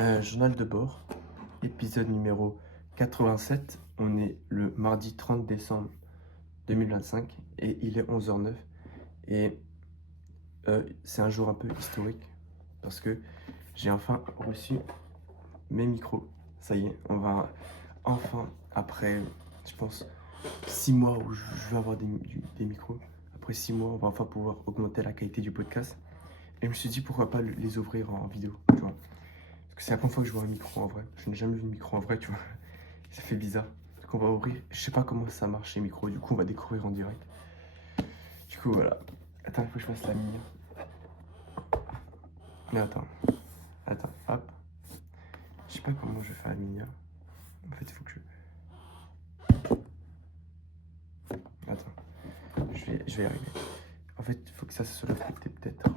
Journal de bord, épisode numéro 87. On est le mardi 30 décembre 2025 et il est 11h09. Et c'est un jour un peu historique parce que j'ai enfin reçu mes micros. Ça y est, on va enfin, après, je pense, 6 mois où je vais avoir des micros, après 6 mois, on va enfin pouvoir augmenter la qualité du podcast. Et je me suis dit pourquoi pas les ouvrir en vidéo, tu vois. Parce que c'est la première fois que je vois un micro en vrai. Je n'ai jamais vu de micro en vrai, tu vois. Ça fait bizarre. Donc on va ouvrir. Je sais pas comment ça marche les micros. Du coup, on va découvrir en direct. Du coup, voilà. Attends, il faut que je fasse la mine. Mais attends. Attends, hop. Je sais pas comment je vais faire la mine. En fait, il faut que je... Attends. Je vais y arriver. En fait, il faut que ça se soit reflété peut-être.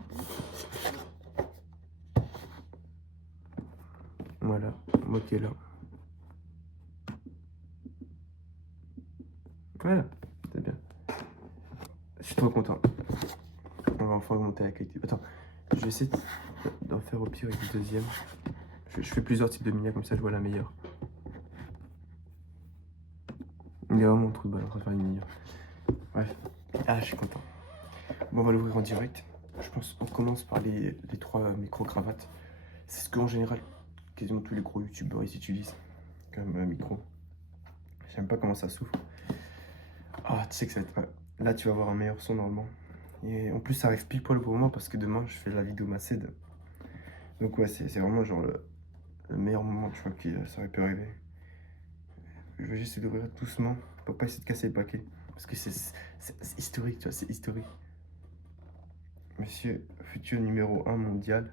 Voilà. Ok, là. Voilà. C'est bien. Je suis trop content. On va enfin augmenter la qualité. Attends. Je vais essayer d'en faire au pire avec le deuxième. Je fais plusieurs types de mini, comme ça je vois la meilleure. Il y a vraiment un trou de balle en train de faire une mini. Bref. Ah, je suis content. Bon, on va l'ouvrir en direct. Je pense qu'on commence par les trois micro-cravates. C'est ce qu'en général, quasiment tous les gros youtubeurs ils utilisent comme micro. J'aime pas comment ça souffle. Ah, tu sais que ça va être... Là, tu vas avoir un meilleur son normalement. Et en plus, ça arrive pile poil au bon moment parce que demain, je fais la vidéo Maced. Donc ouais, c'est vraiment genre le meilleur moment, tu vois, que ça aurait pu arriver. Je vais juste essayer d'ouvrir doucement pour pas essayer de casser le paquet. Parce que c'est historique, tu vois, c'est historique. Monsieur futur numéro 1 mondial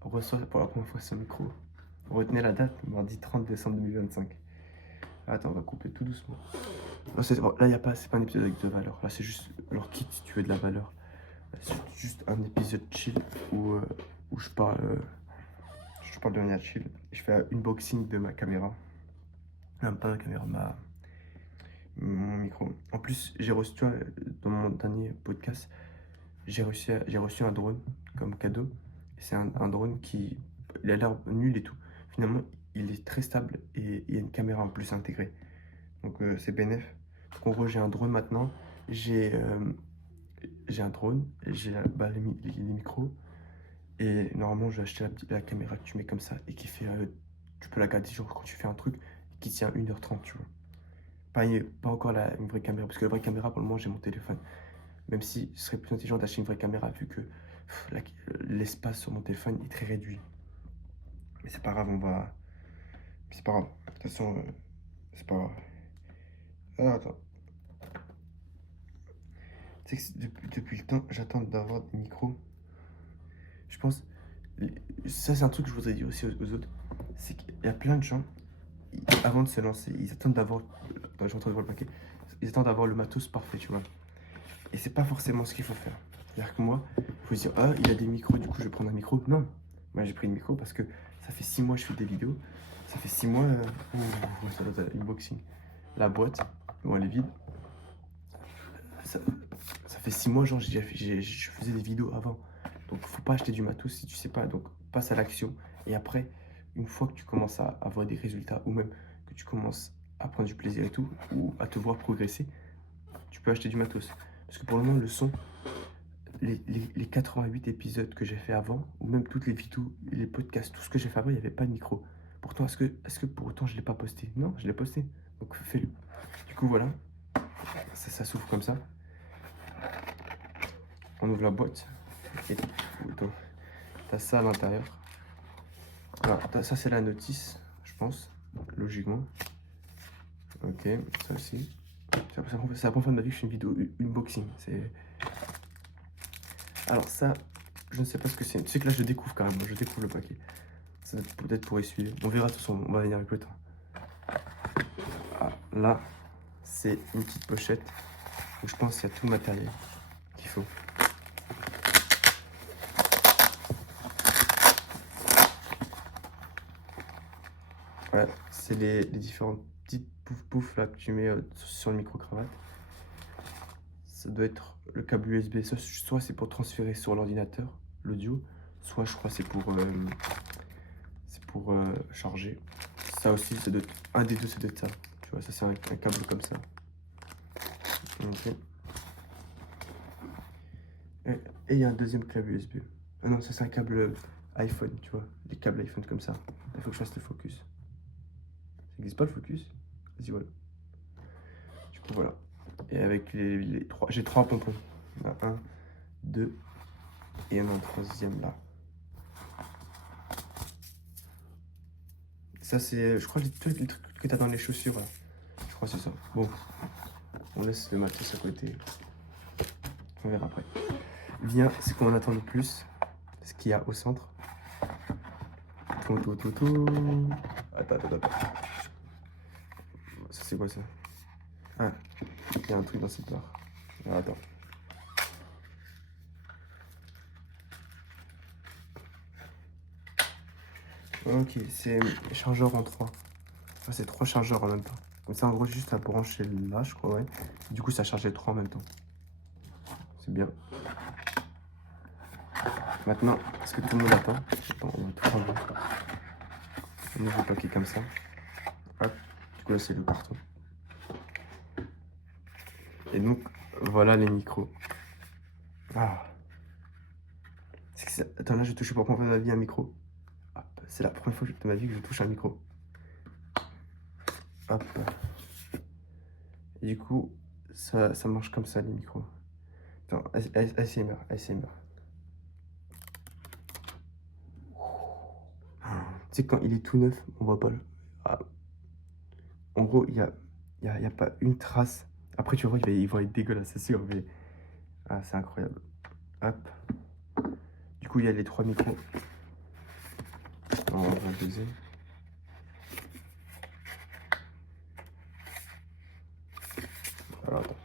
reçoit pour la première fois son micro. Retenez la date, mardi 30 décembre 2025. Attends, on va couper tout doucement. Non, là, y a pas, c'est pas un épisode avec de valeur. Là, c'est juste leur kit si tu veux de la valeur. C'est juste un épisode chill où je parle de manière chill. Je fais un unboxing de ma caméra. Même pas ma caméra, mon micro. En plus, j'ai reçu, tu vois, dans mon dernier podcast, j'ai reçu un drone comme cadeau. C'est un drone qui, il a l'air nul et tout. Finalement, il est très stable et il y a une caméra en plus intégrée. Donc c'est bénéf. Donc en gros, j'ai un drone maintenant. J'ai un drone, j'ai bah, les micros. Et normalement, j'ai acheté la caméra que tu mets comme ça et qui fait. Tu peux la garder genre quand tu fais un truc qui tient 1h30, tu vois. Pas encore une vraie caméra, parce que la vraie caméra, pour le moment, j'ai mon téléphone. Même si ce serait plus intelligent d'acheter une vraie caméra, vu que l'espace sur mon téléphone est très réduit. Mais c'est pas grave, on va. C'est pas grave. De toute façon, c'est pas grave. Alors, attends. Tu sais que depuis le temps, j'attends d'avoir des micros. Je pense. Ça, c'est un truc que je voudrais dire aussi aux autres. C'est qu'il y a plein de gens, avant de se lancer, ils attendent d'avoir. Attends, je suis en train de voir le paquet. Ils attendent d'avoir le matos parfait, tu vois. Et c'est pas forcément ce qu'il faut faire. C'est-à-dire que moi, il faut se dire, ah, il a des micros, du coup, je vais prendre un micro. Non. Moi, j'ai pris le micro parce que ça fait 6 mois que je fais des vidéos. Ça fait 6 mois. Ça doit être unboxing. La boîte, bon, elle est vide. Ça fait 6 mois, genre, je faisais des vidéos avant. Donc, faut pas acheter du matos si tu sais pas. Donc, passe à l'action. Et après, une fois que tu commences à avoir des résultats, ou même que tu commences à prendre du plaisir et tout, ou à te voir progresser, tu peux acheter du matos. Parce que pour le moment, le son, les 88 épisodes que j'ai fait avant, ou même toutes les vidéos, les podcasts, tout ce que j'ai fait avant, il n'y avait pas de micro. Pourtant, est-ce que pour autant je ne l'ai pas posté? Non, je l'ai posté. Donc fais-le. Du coup, voilà. Ça s'ouvre comme ça. On ouvre la boîte. Et t'as ça à l'intérieur. Alors, ça, c'est la notice, je pense. Logiquement. Ok, ça aussi. C'est la première fois de ma vie que je fais une vidéo unboxing. Alors, ça, je ne sais pas ce que c'est. Tu sais que là, je découvre carrément. Je découvre le paquet. Ça peut être pour essuyer. On verra de toute façon, on va venir avec le temps. Ah, là, c'est une petite pochette où je pense qu'il y a tout le matériel qu'il faut. Voilà, c'est les différentes petites pouf là que tu mets sur le micro-cravate. Ça doit être le câble USB. Soit c'est pour transférer sur l'ordinateur l'audio, soit je crois c'est pour pour charger. Ça aussi, ça doit être, un des deux, ça doit être ça. Tu vois, ça c'est un câble comme ça. Ok. Et il y a un deuxième câble USB. Ah non, ça c'est un câble iPhone, tu vois. Les câbles iPhone comme ça. Il faut que je fasse le focus. Ça n'existe pas le focus? Vas-y, voilà. Du coup, voilà. Et avec les trois, j'ai 3 pompons. Il y en a un, deux, et un troisième là. Ça, c'est, je crois, tous les trucs que tu as dans les chaussures, là. Je crois que c'est ça. Bon, on laisse le matos à côté. On verra après. Viens, c'est qu'on attend le plus. Ce qu'il y a au centre. Tout. Attends. Ça, c'est quoi ça? Ah, il y a un truc dans cette barre. Alors, attends. Ok, c'est chargeur en 3. Enfin, c'est 3 chargeurs en même temps. Comme ça, en gros, juste à brancher là, je crois, ouais. Du coup, ça charge les 3 en même temps. C'est bien. Maintenant, est-ce que tout le monde attend? Attends, on va tout prendre. On ouvre le paquet comme ça. Hop. Du coup, là, c'est le carton. Et donc, voilà les micros. Ah. Attends, là, j'ai touché pour la première fois de ma vie un micro. C'est la première fois de ma vie que je touche un micro. Hop. Et du coup, ça marche comme ça, les micros. Attends, ASMR. Tu sais, quand il est tout neuf, on voit pas le... Ah. En gros, il y a pas une trace. Après, tu vois, ils vont être dégueulasses, c'est sûr, mais... Ah, c'est incroyable. Hop. Du coup, il y a les 3 micros. On va le deuxième. Alors, attends.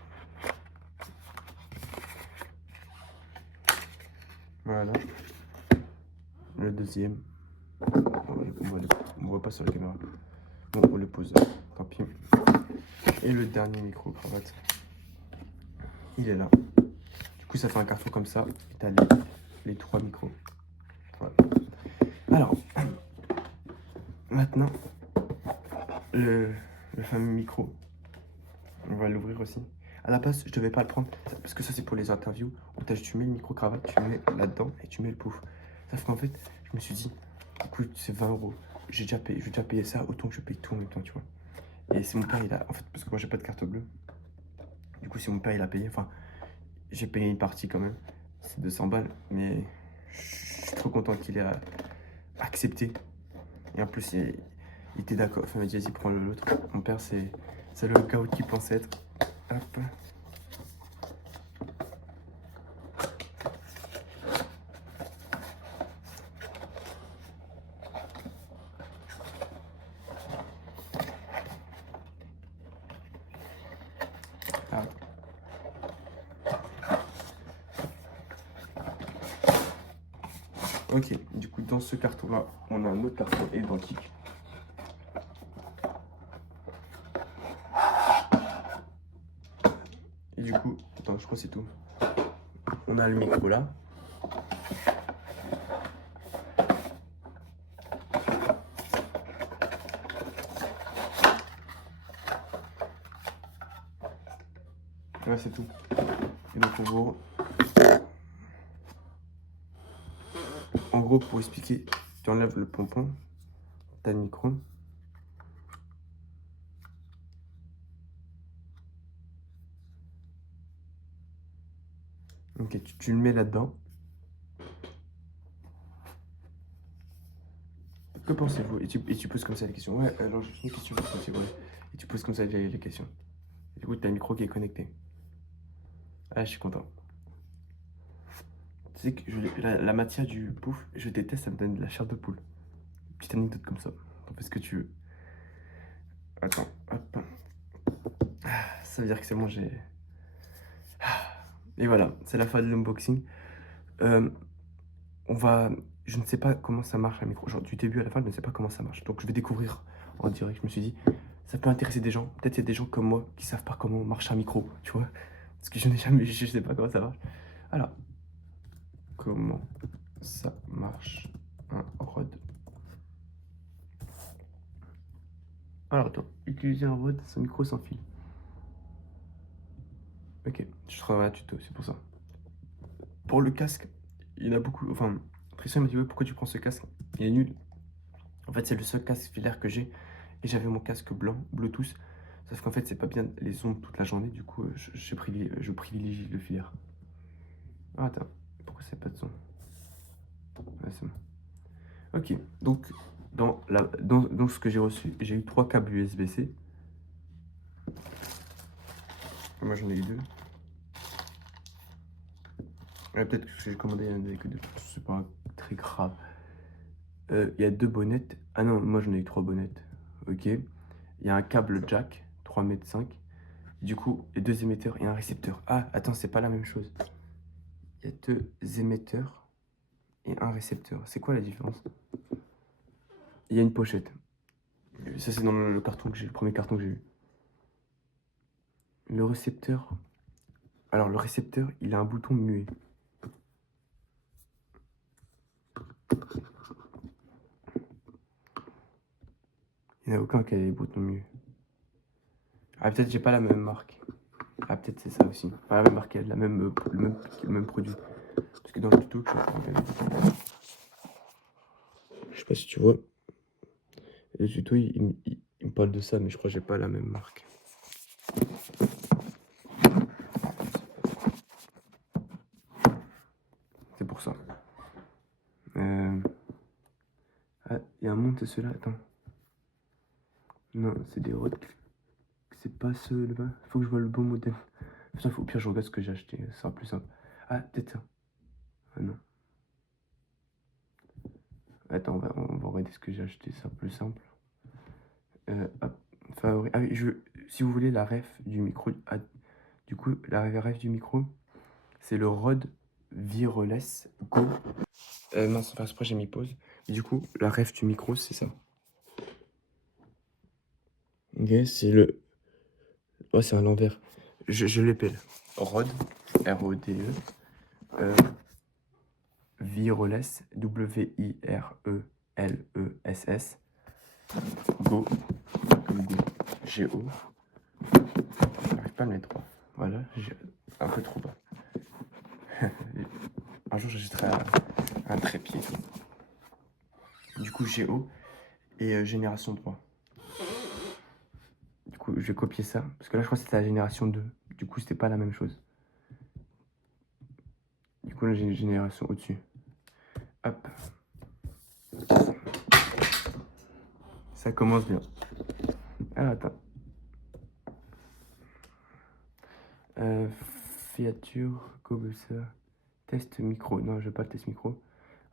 Voilà. Le deuxième. On voit pas sur la caméra. Bon, on le pose. Tant pis. Et le dernier micro cravate. Il est là. Du coup, ça fait un carton comme ça. Et t'as les 3 micros. Voilà. Alors, maintenant, le fameux micro. On va l'ouvrir aussi. À la base, je devais pas le prendre parce que ça, c'est pour les interviews. Tu mets le micro-cravate, tu mets là-dedans et tu mets le pouf. Sauf qu'en fait, je me suis dit, écoute, c'est 20 €. Je vais déjà payer ça, autant que je paye tout en même temps, tu vois. Et c'est mon père, il a. En fait, parce que moi, j'ai pas de carte bleue. Du coup, c'est mon père, il a payé. Enfin, j'ai payé une partie quand même. C'est 200 balles. Mais je suis trop content qu'il ait accepté. Et en plus, il était d'accord. Enfin, il m'a dit, vas-y, prends l'autre. Mon père, c'est le gars qui pensait être. Hop. Ah. Ok, du coup, dans ce carton-là, on a un autre carton identique. Et du coup, attends, je crois que c'est tout. On a le micro là. Et là, c'est tout. Et donc, en gros, pour expliquer, tu enlèves le pompon, t'as le micro. Ok, tu le mets là-dedans. Que pensez-vous? Et tu poses comme ça les questions. Ouais, alors j'ai une question. C'est vrai. Et tu poses comme ça les questions. Et du coup, t'as le micro qui est connecté. Ah, je suis content. Tu sais que la matière du pouf, je déteste, ça me donne de la chair de poule. Petite anecdote comme ça. T'en fais ce que tu veux. Attends, hop. Ça veut dire que c'est bon, j'ai... Et voilà, c'est la fin de l'unboxing. Je ne sais pas comment ça marche un micro. Genre du début à la fin, je ne sais pas comment ça marche. Donc je vais découvrir en direct. Je me suis dit, ça peut intéresser des gens. Peut-être il y a des gens comme moi qui savent pas comment marche un micro, tu vois. Parce que je n'ai jamais, je sais pas comment ça marche. Alors, comment ça marche un Rode Alors, attends, utiliser un Rode sans micro sans fil. Ok, je travaille un tuto, c'est pour ça. Pour le casque, il y en a beaucoup. Enfin, Tristan m'a dit ouais, pourquoi tu prends ce casque? Il est nul. En fait, c'est le seul casque filaire que j'ai. Et j'avais mon casque blanc, Bluetooth. Sauf qu'en fait, c'est pas bien les ondes toute la journée. Du coup, je privilégie le filaire. Ah, attends, pourquoi c'est pas de son? Ouais, c'est bon. Ok, donc dans ce que j'ai reçu, j'ai eu 3 câbles USB-C. Moi, j'en ai eu 2. Ouais, peut-être que j'ai commandé un avec 2. C'est pas très grave. Il y a 2 bonnettes. Ah non, moi j'en ai eu 3 bonnettes. Ok. Il y a un câble jack, 3,5 m. Du coup, et 2 émetteurs et un récepteur. Ah, attends, c'est pas la même chose. Il y a 2 émetteurs et un récepteur. C'est quoi la différence? Il y a une pochette. Ça, c'est dans le carton que j'ai, le premier carton que j'ai eu. Le récepteur. Alors, le récepteur, il a un bouton muet. Il n'y en a aucun qui a des boutons muets. Ah, peut-être j'ai pas la même marque. Ah, peut-être c'est ça aussi. Pas la même marque, la même, le même produit. Parce que dans le tuto que je suis en train de regarder, je sais pas si tu vois, le tuto il me parle de ça, mais je crois que j'ai pas la même marque. C'est pour ça. Ah, il y a un monde, c'est ceux-là, attends. Non, c'est des Rode. C'est pas ceux-là. Faut que je vois le bon modèle. Putain, au pire, je regarde ce que j'ai acheté, ça sera plus simple. Ah, peut-être ça. Ah non. Attends, on va regarder ce que j'ai acheté, ça sera plus simple. Hop, favori. Ah oui, si vous voulez la ref du micro. Ah, du coup, la ref du micro, c'est le Rode Wireless Go. Mince, enfin, après j'ai mis pause. Du coup, la ref du micro, c'est ça. Ok, c'est le. Oh, c'est à l'envers. Je l'épelle. Rode, R-O-D-E. Wireless, W-I-R-E-L-E-S-S. Go, comme Go. G-O. J'arrive pas à le mettre droit. Voilà, un peu trop bas. Un jour, j'achèterai un trépied. Du coup, Géo et génération 3. Du coup, je vais copier ça. Parce que là, je crois que c'était la génération 2. Du coup, c'était pas la même chose. Du coup, là, j'ai une génération au-dessus. Hop. Ça commence bien. Ah, attends. Fiature, Cobusa, test micro. Non, je veux pas le test micro.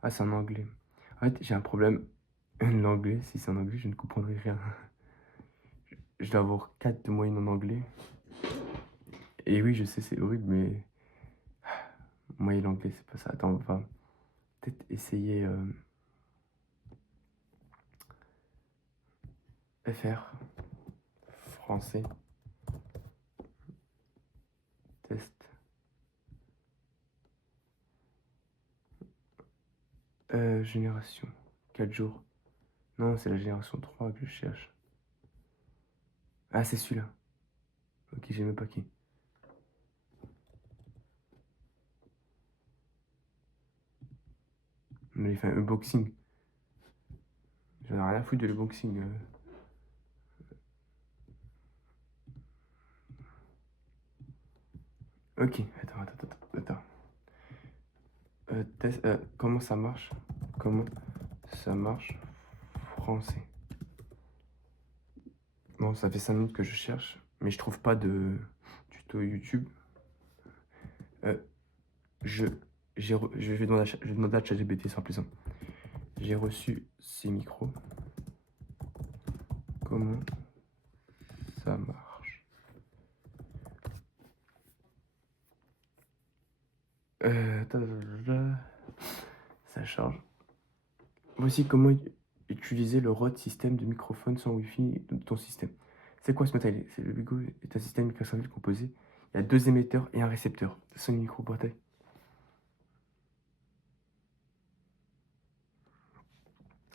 Ah, c'est en anglais. En fait, j'ai un problème. L'anglais, si c'est en anglais, je ne comprendrai rien. Je dois avoir 4 de moyenne en anglais. Et oui, je sais, c'est horrible, mais moi, l'anglais, c'est pas ça. Attends, on va peut-être essayer FR, français, test. Génération, 4 jours. Non, c'est la génération 3 que je cherche. Ah, c'est celui-là. Ok, j'ai même pas qui. Mais il fait un unboxing. J'en ai rien à foutre de l'unboxing. Ok, attends. Comment ça marche? Comment ça marche? Français. Bon, ça fait 5 minutes que je cherche, mais je trouve pas de tuto YouTube. Euh, je, je vais demander à ChatGPT, ce sera plus simple. J'ai reçu ces micros. Comment ça marche? Ça charge. Voici comment utiliser le Rode système de microphone sans Wi-Fi de ton système. C'est quoi ce matériel? C'est le Bigo est un système microservice composé. Il y a 2 émetteurs et un récepteur. Son micro boîte.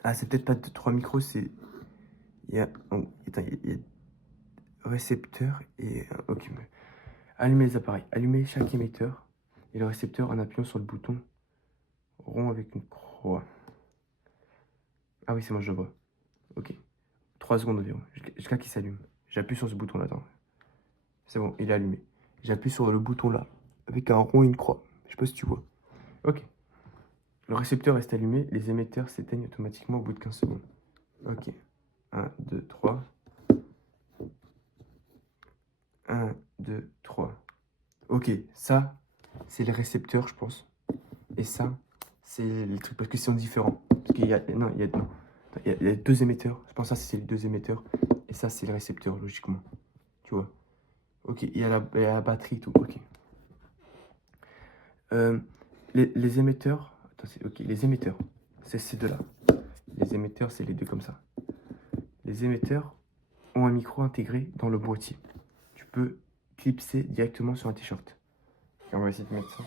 Ah, c'est peut-être pas 3 micros, c'est. Il y a, attends, il y a récepteur et... Ok, mais... Allumer les appareils. Allumer chaque émetteur et le récepteur en appuyant sur le bouton rond avec une croix. Ah oui, c'est moi, je vois. Ok. 3 secondes environ. Jusqu'à qu'il s'allume. J'appuie sur ce bouton-là. Attends. C'est bon, il est allumé. J'appuie sur le bouton là, avec un rond et une croix. Je sais pas si tu vois. Ok. Le récepteur reste allumé, les émetteurs s'éteignent automatiquement au bout de 15 secondes. Ok. 1, 2, 3. 1, 2, 3. Ok, ça, c'est les récepteurs, je pense. Et ça, c'est les trucs, parce que c'est différents. Parce qu'il y a, non, non. Il y a 2 émetteurs. Je pense que ça, c'est les 2 émetteurs. Et ça, c'est les récepteurs, logiquement. Tu vois. Ok, il y a la batterie et tout. Ok. Les émetteurs. Attends, ok, les émetteurs. C'est ces deux-là. Les émetteurs, c'est les deux comme ça. Les émetteurs ont un micro intégré dans le boîtier. Tu peux clipser directement sur un t-shirt. On va essayer de mettre ça.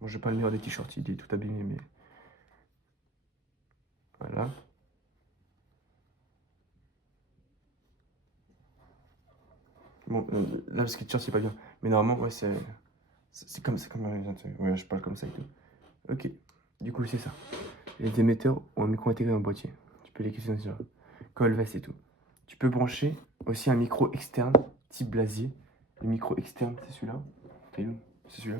Bon, je vais pas le meilleur des t-shirts, il est tout abîmé, mais... Voilà. Bon, là, parce que le t-shirt, c'est pas bien. Mais normalement, ouais, c'est comme ça. Ouais, je parle comme ça et tout. Ok. Du coup, c'est ça. Les émetteurs ont un micro intégré dans le boîtier. Tu peux les clipser dans le t-shirt. Colle, veste et tout. Tu peux brancher aussi un micro externe, type Blasier. Le micro externe, c'est celui-là. C'est celui-là.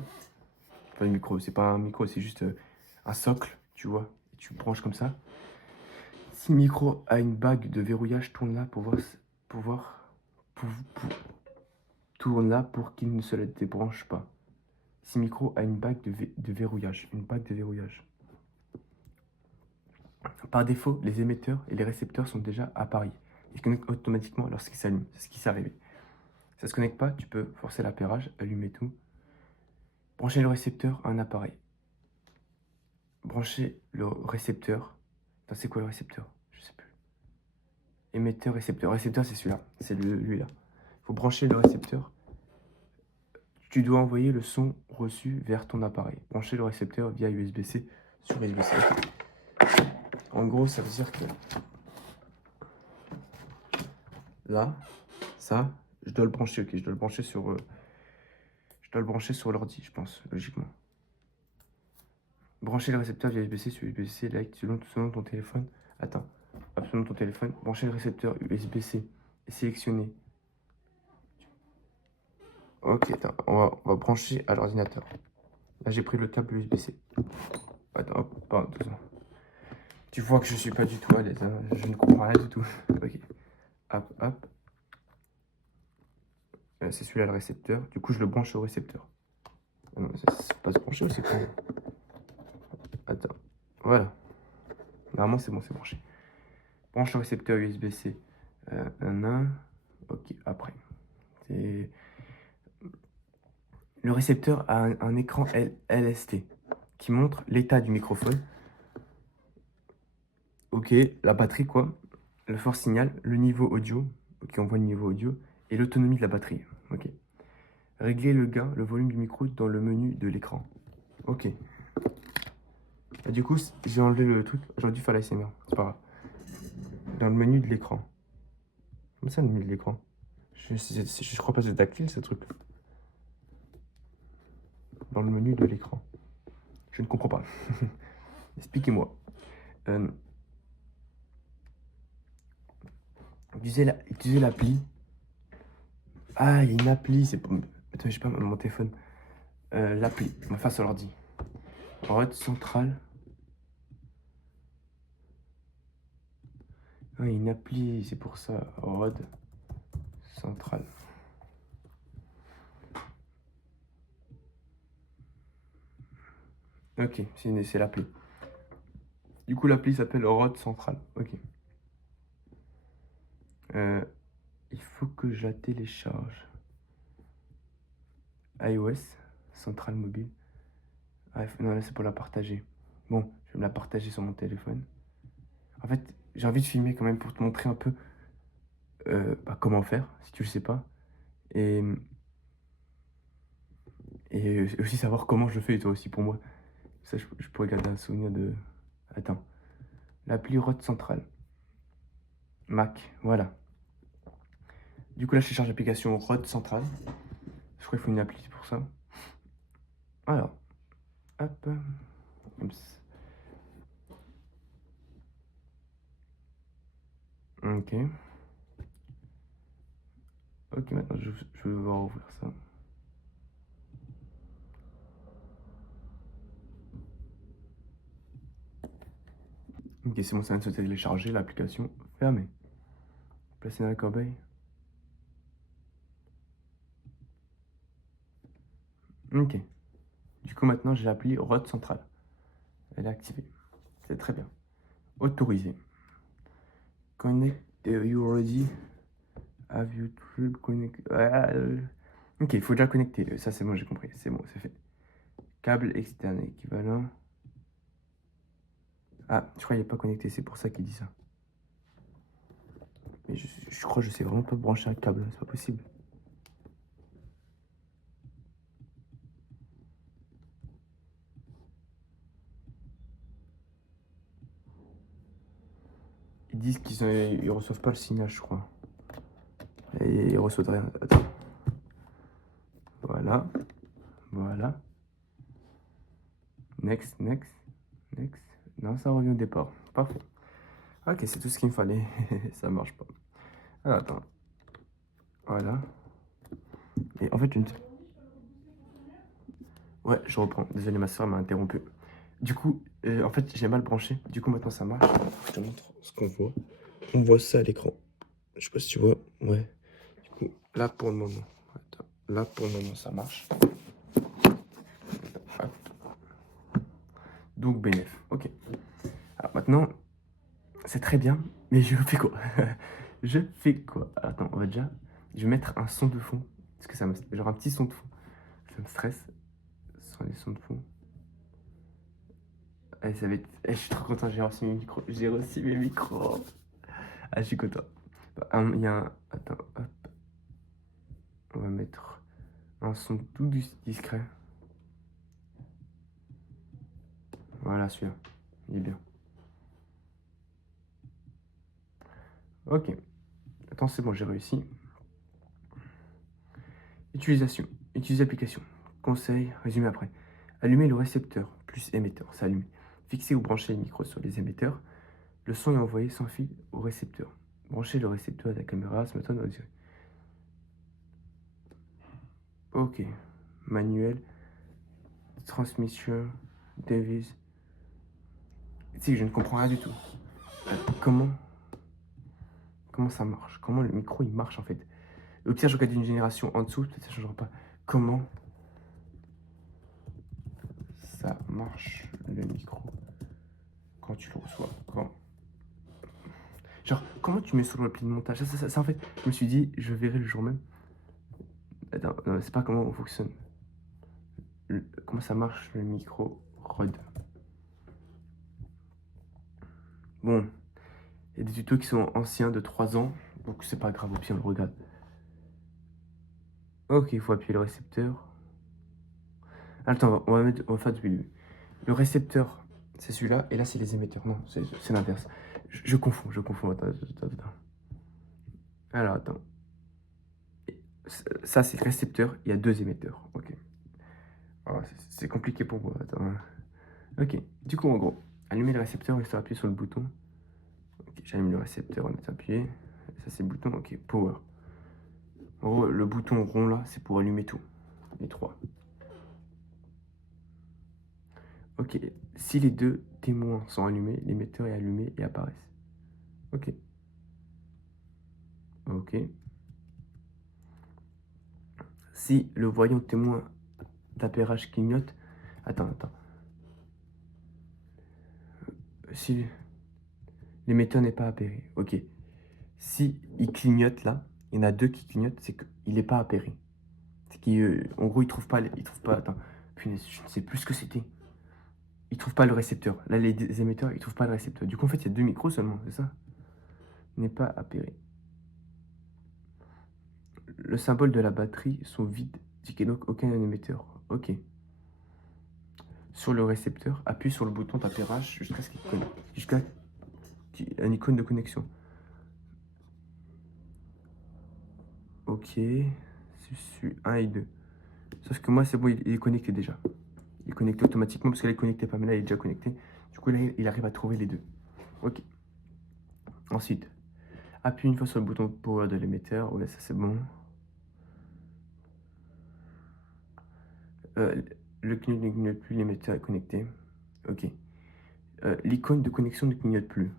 Enfin, le micro, c'est pas un micro, c'est juste un socle, tu vois. Et tu branches comme ça. Si le micro a une bague de verrouillage, tourne là tourne là pour qu'il ne se la débranche pas. Si le micro a une bague de verrouillage, Par défaut, les émetteurs et les récepteurs sont déjà à Paris. Ils se connectent automatiquement lorsqu'ils s'allument. C'est ce qui s'est arrivé. Ça se connecte pas, tu peux forcer l'appairage, allumer tout. Brancher le récepteur à un appareil. Brancher le récepteur. Attends, c'est quoi le récepteur? Je sais plus. Émetteur, récepteur. Récepteur, c'est celui-là. C'est lui-là. Il faut brancher le récepteur. Tu dois envoyer le son reçu vers ton appareil. Brancher le récepteur via USB-C sur USB-C. En gros, ça veut dire que là, ça, je dois le brancher. Ok, je dois le brancher sur l'ordi, je pense, logiquement. Brancher le récepteur via USB-C sur USB-C, like, selon ton téléphone. Attends, selon ton téléphone. Brancher le récepteur USB-C et sélectionner. Ok, attends, on va brancher à l'ordinateur. Là, j'ai pris le câble USB-C. Attends, hop, pardon, tout ça. Tu vois que je suis pas du tout à l'aise, hein. Je ne comprends rien du tout. Ok, hop, hop. C'est celui-là le récepteur. Du coup, je le branche au récepteur. Ah non, ça c'est pas se brancher ou c'est quoi? Attends, voilà. Normalement, c'est bon, c'est branché. Branche le récepteur USB-C. Ok, après. Le récepteur a un écran LST qui montre l'état du microphone. Ok, la batterie quoi, le fort signal, le niveau audio, ok, on voit le niveau audio, et l'autonomie de la batterie. Ok. Régler le gain, le volume du micro dans le menu de l'écran. Ok. Et du coup, j'ai enlevé le truc, j'aurais dû faire la l'ASMR, c'est pas grave. Dans le menu de l'écran. Comme ça, le menu de l'écran. Je crois pas que c'est tactile ce truc. Dans le menu de l'écran. Je ne comprends pas. Expliquez-moi. Utiliser l'appli. Ah, il y a une appli, c'est pour... Attends, je sais pas, mon téléphone. L'appli, on va faire sur l'ordi. Rod centrale. Ah, il y a une appli, c'est pour ça. Rod centrale. Ok, c'est l'appli. Du coup, l'appli s'appelle Rod centrale. Ok. Il faut que je la télécharge. iOS, centrale mobile. Ah, non, là, c'est pour la partager. Bon, je vais me la partager sur mon téléphone. En fait, j'ai envie de filmer quand même pour te montrer un peu comment faire, si tu le sais pas. Et aussi savoir comment je fais, toi aussi, pour moi. Ça, je pourrais garder un souvenir de... Attends. L'appli Rod centrale. Mac, voilà. Du coup, là, je télécharge l'application Rode Central. Je crois qu'il faut une appli pour ça. Alors, hop. Oups. Ok. Ok, maintenant, je vais devoir ouvrir ça. Ok, c'est bon, ça vient de se télécharger, l'application fermée. Placée dans la corbeille. Ok. Du coup, maintenant, j'ai l'appli Rode Central. Elle est activée. C'est très bien. Autorisé. Connect, you already have YouTube connect. Ok, il faut déjà connecter. Ça, c'est bon, j'ai compris. C'est bon, c'est fait. Câble externe équivalent. Ah, je crois qu'il n'est pas connecté, c'est pour ça qu'il dit ça. Mais je crois que je sais vraiment pas brancher un câble, c'est pas possible. Ils disent qu'ils reçoivent pas le signal, je crois. Et ils reçoivent rien. Attends. Voilà. Voilà. Next, next, next. Non, ça revient au départ. Pas faux. Ok, c'est tout ce qu'il me fallait. Ça marche pas. Alors, attends. Voilà. Et en fait, ouais, je reprends. Désolé, ma soeur m'a interrompu. Du coup, en fait, j'ai mal branché. Du coup, maintenant, ça marche. Je te montre ce qu'on voit. On voit ça à l'écran. Je sais pas si tu vois. Ouais. Du coup, là, pour le moment. Attends. Là, pour le moment, ça marche. Hop. Donc, BNF. Ok. Alors, maintenant, c'est très bien. Mais je fais quoi? Je fais quoi? Attends, on va déjà... Je vais mettre un son de fond. Parce que ça me... Genre un petit son de fond. Ça me stresse. Sans les sons de fond. Allez, ça va être... Je suis trop content, j'ai reçu mes micros. J'ai reçu mes micros. Ah, je suis content. Il y a un... Attends, hop. On va mettre un son tout discret. Voilà, celui-là. Il est bien. Ok. Attends, c'est bon, j'ai réussi. Utilisation. Utiliser l'application. Conseil, résumé après. Allumer le récepteur plus émetteur. Ça allume. Fixer ou brancher le micro sur les émetteurs. Le son est envoyé sans fil au récepteur. Brancher le récepteur à la caméra, smartphone audio. Ok. Manuel. Transmission. Device. Si, je ne comprends rien du tout. Comment ça marche? Comment le micro il marche en fait? Au pire, je regarde d'une génération en dessous, peut-être ça ne changera pas. Comment ça marche le micro quand tu le reçois? Genre, comment tu mets sur l'appli de montage? Ça, en fait, je me suis dit, je verrai le jour même. Attends, c'est pas comment on fonctionne. Comment ça marche le micro Rode? Bon, il y a des tutos qui sont anciens de 3 ans, donc c'est pas grave, au pire on le regarde. Ok, il faut appuyer le récepteur. Attends, on va faire depuis le début. Le récepteur, c'est celui-là, et là c'est les émetteurs. Non, c'est l'inverse. Je confonds. Attends. Alors, attends. Ça, c'est le récepteur, il y a 2 émetteurs. Ok. Oh, c'est compliqué pour moi. Attends. Ok. Du coup, en gros, allumer le récepteur, il faut appuyer sur le bouton. Ok, j'allume le récepteur, on est appuyé. Ça, c'est le bouton. Ok, power. En gros, le bouton rond là, c'est pour allumer tout. Les 3. Ok. Si les 2 témoins sont allumés, l'émetteur est allumé et apparaissent. Ok. Ok. Si le voyant témoin d'appairage clignote... Attends. Si l'émetteur n'est pas appairé. Ok. Si il clignote là, il y en a 2 qui clignotent, c'est qu'il n'est pas appairé. C'est qu'en gros, il trouve pas... Attends. Punaise, je ne sais plus ce que c'était. Il trouve pas le récepteur. Là, les émetteurs, ils trouvent pas le récepteur. Du coup, en fait, il y a 2 micros seulement, c'est ça? Il n'est pas appairé. Le symbole de la batterie sont vides, indiquant donc aucun émetteur. Ok. Sur le récepteur, appuie sur le bouton d'appairage jusqu'à ce qu'il connecte. Jusqu'à une icône de connexion. Ok. Je suis 1 et 2. Sauf que moi, c'est bon, il est connecté déjà. Il est connecté automatiquement parce que là, il est connecté pas, mais là, il est déjà connecté. Du coup, là, il arrive à trouver les deux. Ok. Ensuite, appuie une fois sur le bouton power de l'émetteur. Ouais, ça c'est bon. Le clignotant ne clignote plus, l'émetteur est connecté. Ok. L'icône de connexion ne clignote plus.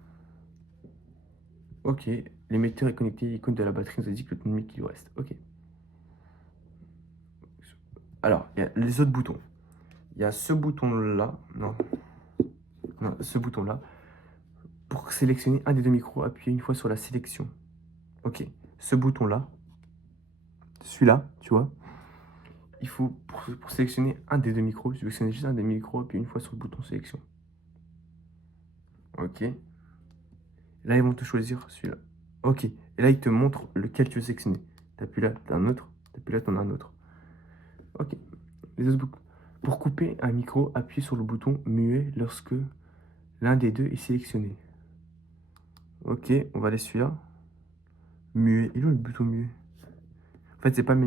Ok. L'émetteur est connecté, l'icône de la batterie nous indique l'autonomie qui lui reste. Ok. Alors, il y a les autres boutons. Il y a ce bouton-là. Non. Non, ce bouton-là. Pour sélectionner un des deux micros, appuyez une fois sur la sélection. Ok. Ce bouton-là. Celui-là, tu vois. Il faut, pour sélectionner un des deux micros, sélectionner juste un des micros, appuyez une fois sur le bouton sélection. Ok. Là, ils vont te choisir celui-là. Ok. Et là, il te montre lequel tu veux sélectionner. T'appuies là, t'as un autre. T'appuies là, t'en as un autre. Ok. Les autres boucles. Pour couper un micro, appuyez sur le bouton muet lorsque l'un des deux est sélectionné. Ok, on va aller celui-là. Muet. Il est où le bouton muet? En fait, c'est pas le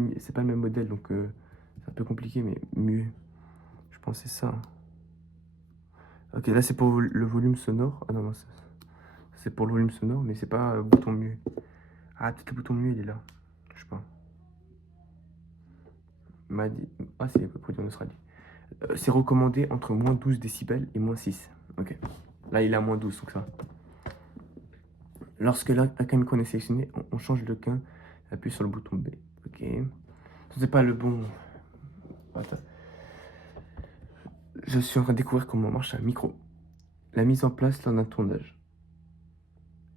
même modèle, donc c'est un peu compliqué, mais muet. Je pensais ça. Ok, là, c'est pour le volume sonore. Ah non, non, c'est pour le volume sonore, mais c'est pas le bouton muet. Ah, peut-être le bouton muet, il est là. Je sais pas. M'a dit... Ah, c'est produit en Australie. C'est recommandé entre moins 12 décibels et moins 6. Ok. Là, il est à moins 12, donc ça. Lorsque un micro est sélectionné, on change de gain. Appuie sur le bouton B. Ok. C'est pas le bon... Attends. Je suis en train de découvrir comment marche un micro. La mise en place lors d'un tournage.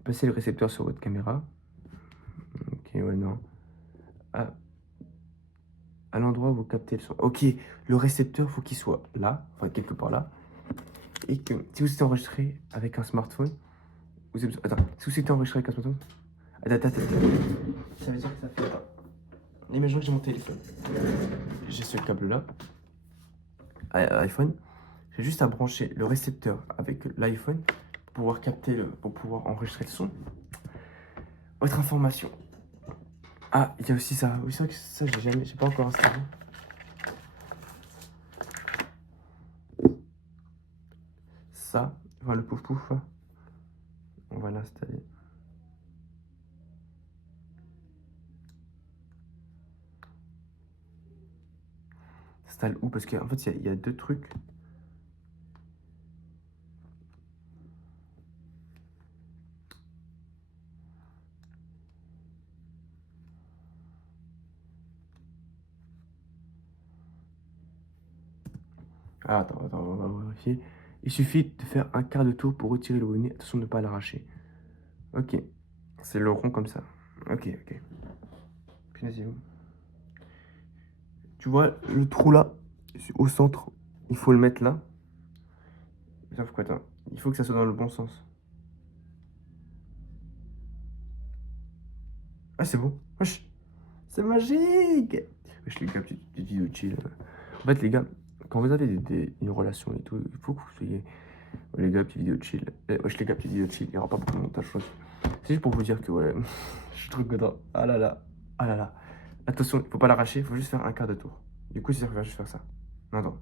Passez le récepteur sur votre caméra. Ok, ouais, non. À l'endroit où vous captez le son. Ok, le récepteur, faut qu'il soit là, enfin quelque part là. Et que si vous êtes enregistré avec un smartphone, vous avez besoin... Attends, si vous êtes enregistré avec un smartphone... Attends. Ça veut dire que ça fait... Attends. Imagine que j'ai mon téléphone. J'ai ce câble-là. iPhone. J'ai juste à brancher le récepteur avec l'iPhone pour pouvoir capter, pour pouvoir enregistrer le son. Autre information. Ah, il y a aussi ça. Oui, c'est vrai que ça, j'ai pas encore installé. Ça, enfin le pouf pouf, on va l'installer. Installe où? Parce qu'en fait, il y a deux trucs. Ah, attends, on va vérifier. Il suffit de faire un quart de tour pour retirer le bonnet. Attention de ne pas l'arracher. Ok. C'est le rond comme ça. Ok. Puis vas-y. Tu vois le trou là, au centre, il faut le mettre là. Sauf quoi, attends. Il faut que ça soit dans le bon sens. Ah, c'est bon. Wesh. C'est magique. Wesh, les gars, petite vidéo chill. En fait, les gars, quand vous avez une relation et tout, il faut que vous soyez... Les gars, petite vidéo chill. Wesh, les gars, petite vidéo chill. Il n'y aura pas beaucoup de montage. C'est juste pour vous dire que, ouais, je suis trop content. Ah là là. Ah là là. Attention, il faut pas l'arracher, il faut juste faire un quart de tour. Du coup, c'est-à-dire que je vais juste faire ça. Non, attends.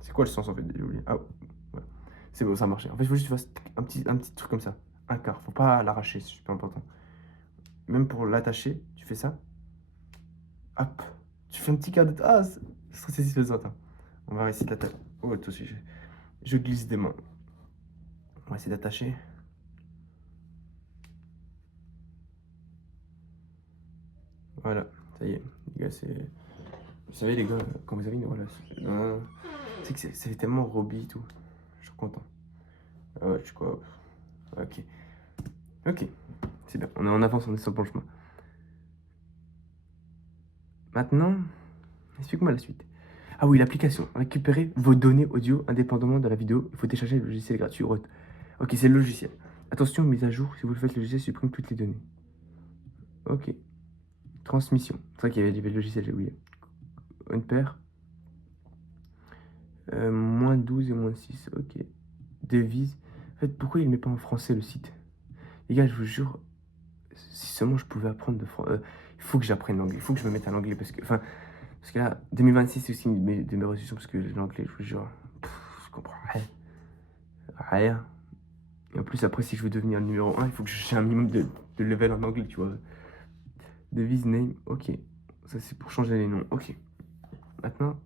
C'est quoi le sens en fait? J'ai oublié. Ah, ouais. C'est bon, ça a marché. En fait, il faut juste faire un petit truc comme ça. Un quart. Faut pas l'arracher, c'est super important. Même pour l'attacher, tu fais ça. Hop. Tu fais un petit quart de tour. Ah, c'est trop satisfaisant. Attends. On va essayer d'attacher. Oh, toi aussi, je glisse des mains. On va essayer d'attacher. Voilà, ça y est. Les gars, c'est. Vous savez, les gars, quand vous avez une relation. C'est que c'est tellement Roby et tout. Je suis content. Ah ouais, je suis quoi? Ok. Ok. C'est bien. On est en avance, on est sur le bon chemin. Maintenant, explique-moi la suite. Ah oui, l'application. Récupérer vos données audio indépendamment de la vidéo. Il faut télécharger le logiciel gratuit. Ok, c'est le logiciel. Attention, mise à jour. Si vous le faites, le logiciel supprime toutes les données. Ok. Transmission. C'est vrai qu'il y avait le logiciel, j'ai oublié. Une paire. Moins 12 et moins 6. Ok. Devise. En fait, pourquoi il ne met pas en français le site? Les gars, je vous jure, Si seulement je pouvais apprendre il faut que j'apprenne l'anglais, il faut que je me mette à l'anglais parce que là, 2026, c'est aussi de mes résolutions parce que l'anglais, je vous jure, je comprends rien. Rien. Et en plus, après, si je veux devenir le numéro 1, il faut que j'ai un minimum de level en anglais, tu vois. Devise, name, ok. Ça, c'est pour changer les noms, ok. Maintenant,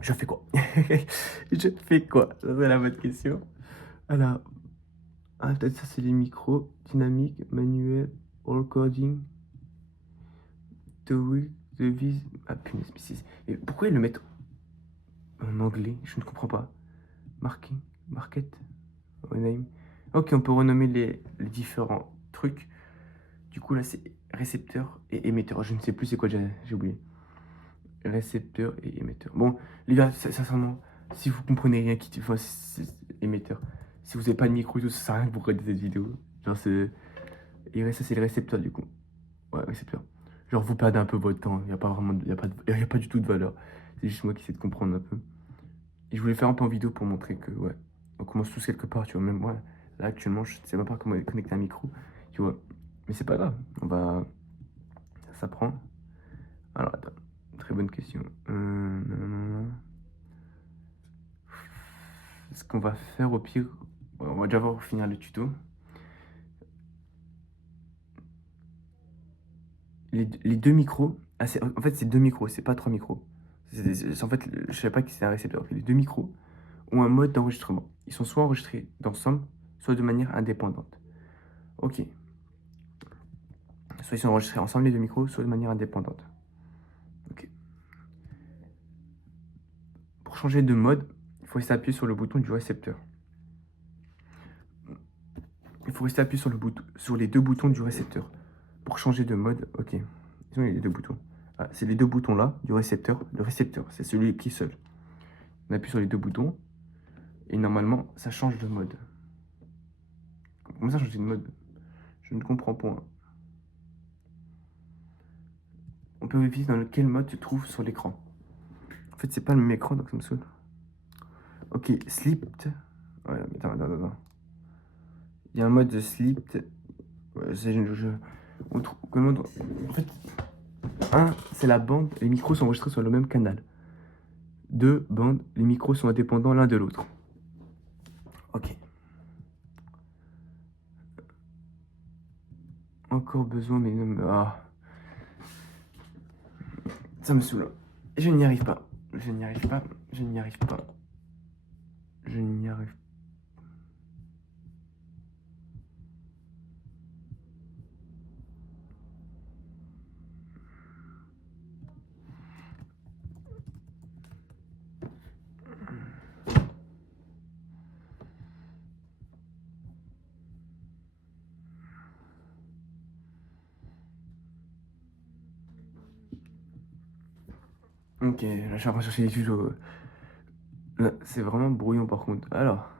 je fais quoi? Je fais quoi? Ça, c'est la bonne question. Alors, peut-être ça, c'est les micros. Dynamique, manuel, recording, théorie, devise. Ah, punaise, mais et pourquoi ils le mettent en anglais? Je ne comprends pas. Marking, market, rename. Ok, on peut renommer les différents trucs. Du coup, là, c'est récepteur et émetteur. Je ne sais plus c'est quoi, j'ai oublié. Récepteur et émetteur. Bon, les gars, sincèrement, si vous comprenez rien, enfin, c'est émetteur. Si vous n'avez pas de micro et tout, ça sert à rien que vous regardez cette vidéo. Genre, et ça, c'est le récepteur, du coup. Ouais, récepteur. Genre, vous perdez un peu votre temps. Il n'y a pas vraiment, y a pas du tout de valeur. C'est juste moi qui essaie de comprendre un peu. Et je voulais faire un peu en vidéo pour montrer que, ouais, on commence tous quelque part, tu vois. Même moi, là, actuellement, je ne sais même pas comment connecter un micro, tu vois. Mais c'est pas grave. Ça s'apprend. Alors, attends. Très bonne question. Ce qu'on va faire au pire, on va déjà voir finir le tuto. Les deux micros, en fait c'est deux micros, c'est pas trois micros. En fait, je savais pas que c'était un récepteur. Les deux micros ont un mode d'enregistrement. Ils sont soit enregistrés d'ensemble, soit de manière indépendante. Ok. Soit ils sont enregistrés ensemble les deux micros, soit de manière indépendante. Ok. Pour changer de mode, il faut rester appuyé sur le bouton du récepteur. Il faut rester appuyé sur les deux boutons du récepteur. Pour changer de mode, ok. Ils ont les deux boutons. Ah, c'est les deux boutons là du récepteur. Le récepteur, c'est celui qui est seul. On appuie sur les deux boutons et normalement ça change de mode. Comment ça changer de mode? Je ne comprends pas. On peut vérifier dans quel mode se trouve sur l'écran. En fait, c'est pas le même écran donc ça me saoule. Ok, sleep. Ouais, attends. Il y a un mode de sleep. Ouais, on trouve, en fait, c'est la bande, les micros sont enregistrés sur le même canal. 2, bande, les micros sont indépendants l'un de l'autre. Ok. Encore besoin, mais non, ça me saoule. Je n'y arrive pas. Je n'y arrive pas. Ok, là je suis en train de chercher les tutos. Là, c'est vraiment brouillon par contre. Alors.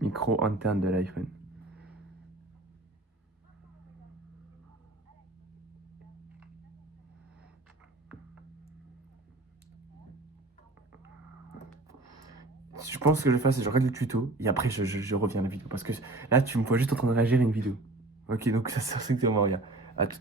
Micro interne de l'iPhone. Je pense que je fasse, je regarde le tuto et après je reviens à la vidéo. Parce que là, tu me vois juste en train de réagir à une vidéo. Ok, donc ça sert strictement à rien. À tout.